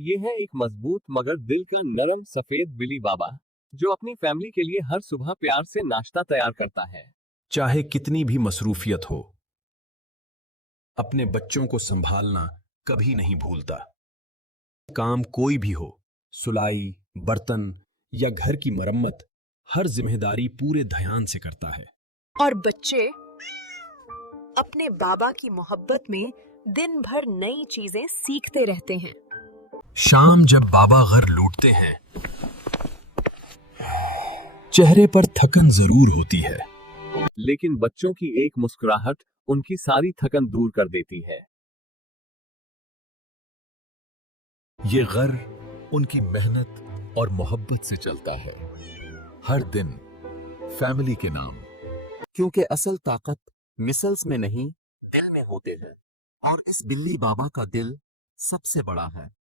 ये है एक मजबूत मगर दिल का नरम सफेद बिल्ली बाबा, जो अपनी फैमिली के लिए हर सुबह प्यार से नाश्ता तैयार करता है। चाहे कितनी भी मसरूफियत हो, अपने बच्चों को संभालना कभी नहीं भूलता। काम कोई भी हो, सुलाई, बर्तन या घर की मरम्मत, हर जिम्मेदारी पूरे ध्यान से करता है। और बच्चे अपने बाबा की मोहब्बत में दिन भर नई चीजें सीखते रहते हैं। शाम जब बाबा घर लौटते हैं, चेहरे पर थकन जरूर होती है, लेकिन बच्चों की एक मुस्कुराहट उनकी सारी थकन दूर कर देती है। ये घर उनकी मेहनत और मोहब्बत से चलता है, हर दिन फैमिली के नाम। क्योंकि असल ताकत मिसल्स में नहीं, दिल में होते हैं। और इस बिल्ली बाबा का दिल सबसे बड़ा है।